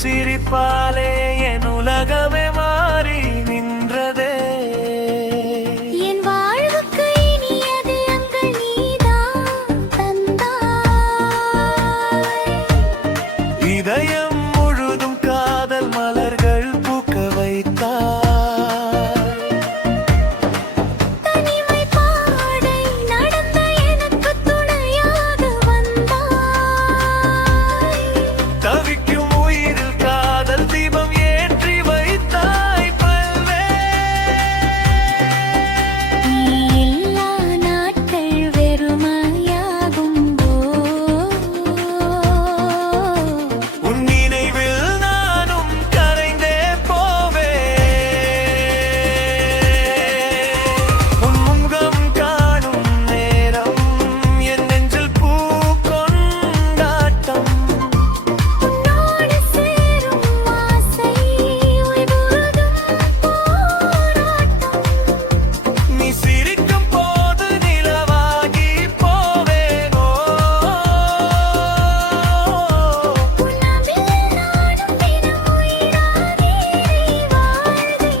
சிரிப்பாலே என் உலகமே மாறி நின்றதே. என் வாழ்வுக்கு இனியது அங்கள் நீதான் தந்தாய். இதயம் முழுதும் காதல் மலர்கள் பூக்க வைத்தாய். தனிமை பாடை நடந்த எனக்கு துணையாக வந்தாய். தவிக்கும் உயிரில் காதல் தீபம் ஏற்றி வைத்தாய் பல்வே. நீ இல்லா நாட்கள் வெறுமையாகும் உன் நினைவில் நானும் கரைந்தே போவேன். உன் முகம் காணும் நேரம் என் நெஞ்சில் பூ கொண்டாட்டம். உன்னோடு சேரும் ஆசை உய்வுறுதும் போராட்டம். நீ சிரிக்கும் போது நிலவாகி போவேனோ. உன் அன்பில் நானும் தினம் உயிராகி வாழ்வேன்.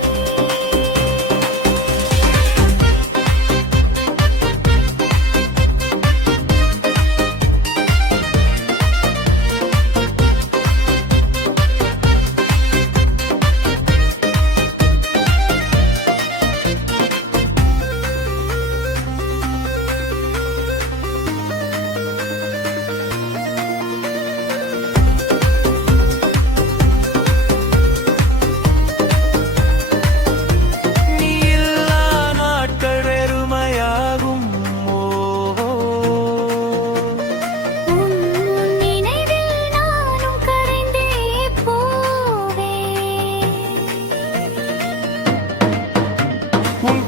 நீ இல்லா நாட்கள் வெறுமையாகும். உன் நினைவில் நானும் கரைந்தே போவேன். உன்